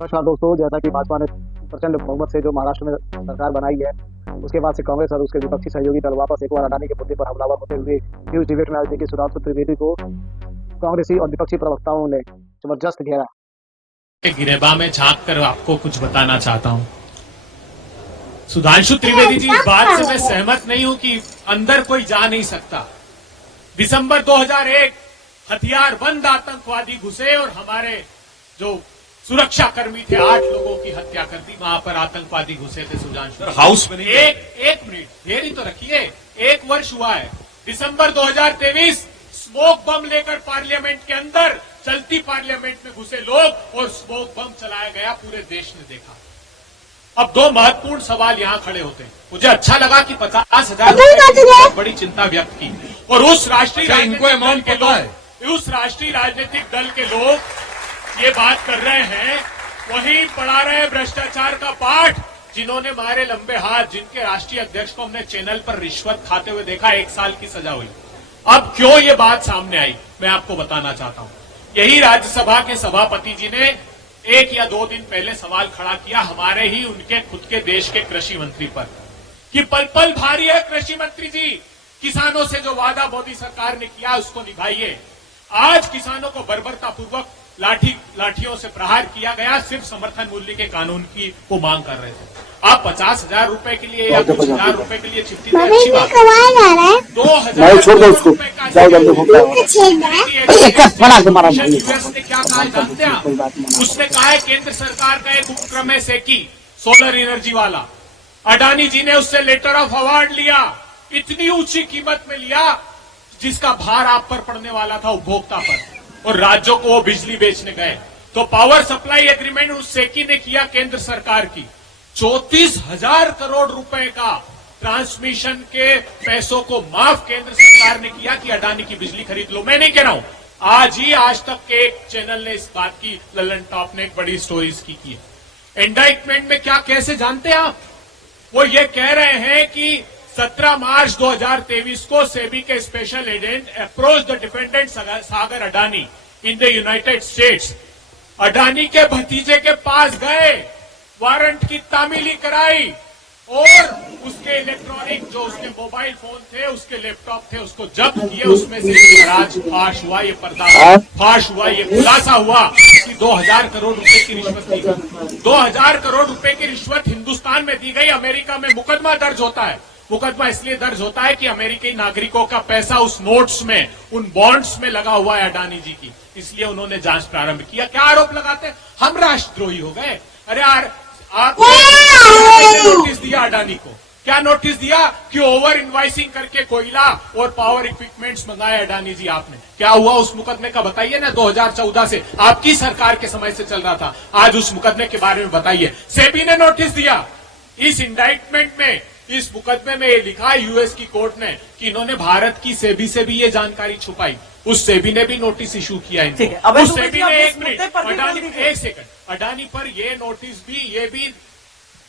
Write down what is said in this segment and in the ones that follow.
नमस्कार दोस्तों, जैसा कि भाजपा ने प्रचंड बहुमत से जो महाराष्ट्र में सरकार बनाई है, उसके बाद से कांग्रेस और उसके विपक्षी सहयोगी दल वापस एक बार अडानी के मुद्दे पर हमलावर होते हुए न्यूज डिबेट में आज देखिए सुधांशु त्रिवेदी को कांग्रेसी और विपक्षी प्रवक्ताओं ने जबरदस्त घेरा। के गिरेबा में झांक कर आपको कुछ बताना चाहता हूं। सुधांशु त्रिवेदी जी, इस बात से मैं सहमत नहीं हूं कि अंदर कोई जा नहीं सकता। दिसंबर 2001 हथियारबंद आतंकवादी घुसे और हमारे जो सुरक्षा कर्मी थे 8 लोगों की हत्या कर दी। वहां पर आतंकवादी घुसे थे सुधांशु हाउस में। एक मिनट देरी तो रखिए, 1 वर्ष हुआ है। दिसंबर 2023 स्मोक बम लेकर पार्लियामेंट के अंदर चलती पार्लियामेंट में घुसे लोग और स्मोक बम चलाया गया, पूरे देश ने देखा। अब 2 महत्वपूर्ण सवाल यहां खड़े होते हैं। मुझे अच्छा लगा कि 50,000 रुपए बड़ी चिंता व्यक्त की और उस राष्ट्रीय राजनीतिक दल के लोग ये बात कर रहे हैं, वही पढ़ा रहे हैं भ्रष्टाचार का पाठ, जिन्होंने मारे लंबे हाथ, जिनके राष्ट्रीय अध्यक्ष को हमने चैनल पर रिश्वत खाते हुए देखा, 1 साल की सजा हुई। अब क्यों ये बात सामने आई, मैं आपको बताना चाहता हूं। यही राज्यसभा के सभापति जी ने 1 या 2 दिन पहले सवाल खड़ा किया हमारे ही उनके खुद के देश के कृषि मंत्री पर कि पल पल भारी है कृषि मंत्री जी, किसानों से जो वादा मोदी सरकार ने किया उसको निभाइए। आज किसानों को बर्बरतापूर्वक लाठियों से प्रहार किया गया, सिर्फ समर्थन मूल्य के कानून की वो मांग कर रहे थे। आप 50,000 रुपए के लिए या कुछ हजार रुपए के लिए चिट्ठी दें, अच्छी बात है। 2,000 रुपए का ने क्या कहा जानते हैं? उसने कहा है केंद्र सरकार का एक उपक्रम है सेकी, सोलर एनर्जी वाला। अडानी जी ने उससे लेटर ऑफ अवार्ड लिया, इतनी ऊंची कीमत में लिया जिसका भार आप पर पड़ने वाला था, उपभोक्ता पर, और राज्यों को वो बिजली बेचने गए। तो पावर सप्लाई एग्रीमेंट उस सेकी ने किया केंद्र सरकार की। 34,000 करोड़ रुपए का ट्रांसमिशन के पैसों को माफ केंद्र सरकार ने किया कि अडानी की बिजली खरीद लो। मैं नहीं कह रहा हूं, आज तक के एक चैनल ने इस बात की, ललन टॉप ने एक बड़ी स्टोरी इसकी की है। इंडाइटमेंट में क्या कैसे जानते हैं आप? वो ये कह रहे हैं कि 17 मार्च 2023 को सेबी के special agent approach the defendant Sagar Adani in the United states. Adani के भतीजे के पास गए, वारंट की तामीली कराई और उसके इलेक्ट्रॉनिक जो उसके मोबाइल फोन थे, उसके लैपटॉप थे, उसको जब्त किए। उसमें से राज फाश हुआ, ये पर्दाफाश फाश हुआ, ये खुलासा हुआ कि 2,000 करोड़ रुपए की रिश्वत दी गई। 2,000 करोड़ रुपए की रिश्वत हिंदुस्तान में दी गई। अमेरिका में मुकदमा दर्ज होता है। मुकदमा इसलिए दर्ज होता है कि अमेरिकी नागरिकों का पैसा उस नोट्स में, उन बॉन्ड्स में लगा हुआ है अडानी जी की, इसलिए उन्होंने जांच प्रारंभ किया। क्या आरोप लगाते हैं? हम राष्ट्रद्रोही हो गए। अरे यार, आपने नोटिस दिया अडानी को, क्या नोटिस दिया कि ओवर इनवाइसिंग करके कोयला और पावर इक्विपमेंट्स मंगाए अडानी जी आपने। क्या हुआ उस मुकदमे का बताइए ना, 2014 से आपकी सरकार के समय से चल रहा था। आज उस मुकदमे के बारे में बताइए। सेबी ने नोटिस दिया। इस इंडाइटमेंट में, इस मुकदमे में ये लिखा है यूएस की कोर्ट ने कि इन्होंने भारत की सेबी से भी ये जानकारी छुपाई। उस सेबी ने भी नोटिस इशू किया इनको। उस सेबी ने, 1 मिनट, एक सेकंड, अडानी पर ये नोटिस भी, ये भी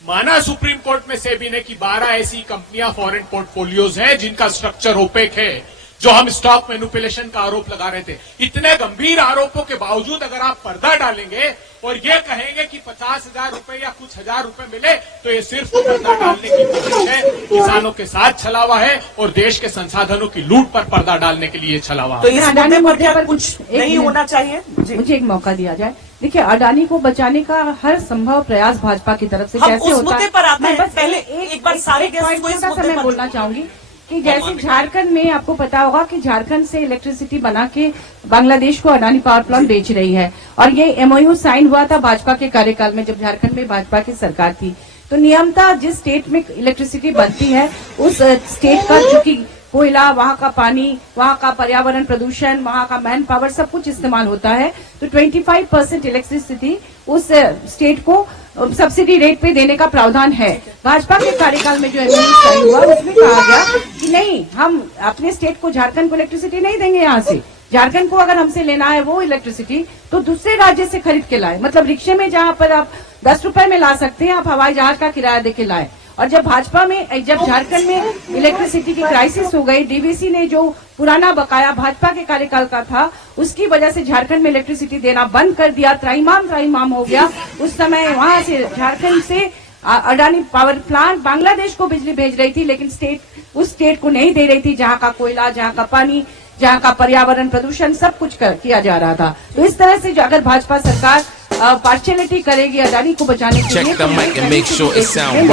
माना सुप्रीम कोर्ट में सेबी ने कि 12 ऐसी कंपनियां फॉरेन पोर्टफोलियोज हैं जिनका स्ट्रक्चर ओपेक है, जो हम स्टॉक मैनिपुलेशन का आरोप लगा रहे थे। इतने गंभीर आरोपों के बावजूद अगर आप पर्दा डालेंगे और ये कहेंगे कि 50,000 रुपए या कुछ हजार रुपए मिले, तो ये सिर्फ पर्दा डालने की कोशिश है, किसानों के साथ छलावा है और देश के संसाधनों की लूट पर पर्दा डालने के लिए छलावा। तो इस अडानी मुद्दे पर कुछ नहीं होना चाहिए? मुझे एक मौका दिया जाए। देखिए, अडानी को बचाने का हर संभव प्रयास भाजपा की तरफ से कैसे होता है, पर आते मैं हैं। बस पहले एक बार सारे छोटा सा मैं बोलना चाहूंगी कि जैसे झारखंड में आपको पता होगा कि झारखंड से इलेक्ट्रिसिटी बना के बांग्लादेश को अडानी पावर प्लांट बेच रही है, और ये एमओयू साइन हुआ था भाजपा के कार्यकाल में, जब झारखंड में भाजपा की सरकार थी। तो नियमतः जिस स्टेट में इलेक्ट्रिसिटी बनती है, उस स्टेट का चूंकि कोयला, वहां का पानी, वहां का पर्यावरण प्रदूषण, वहां का मैन पावर, सब कुछ इस्तेमाल होता है। तो 25% इलेक्ट्रिसिटी उस स्टेट को सब्सिडी रेट पे देने का प्रावधान है। भाजपा के कार्यकाल में जो एमओयू साइन हुआ, उसमें कहा गया कि नहीं, हम अपने स्टेट को, झारखंड को इलेक्ट्रिसिटी नहीं देंगे। यहाँ से झारखंड को अगर हमसे लेना है वो इलेक्ट्रिसिटी, तो दूसरे राज्य से खरीद के लाए। मतलब रिक्शे में जहाँ पर आप 10 रुपए में ला सकते हैं, आप हवाई जहाज का किराया देके लाए। और जब झारखंड में इलेक्ट्रिसिटी की क्राइसिस हो गई, डीवीसी ने जो पुराना बकाया भाजपा के कार्यकाल का था, उसकी वजह से झारखंड में इलेक्ट्रिसिटी देना बंद कर दिया, त्राईमाम हो गया। उस समय वहां से झारखंड से अडानी पावर प्लांट बांग्लादेश को बिजली भेज रही थी, लेकिन उस स्टेट को नहीं दे रही थी जहां का कोयला, जहां का पानी, जहां का पर्यावरण प्रदूषण सब कुछ किया जा रहा था। तो इस तरह से अगर भाजपा सरकार पार्शियलिटी करेगी अडानी को बचाने के लिए, Check the mic and make sure it sound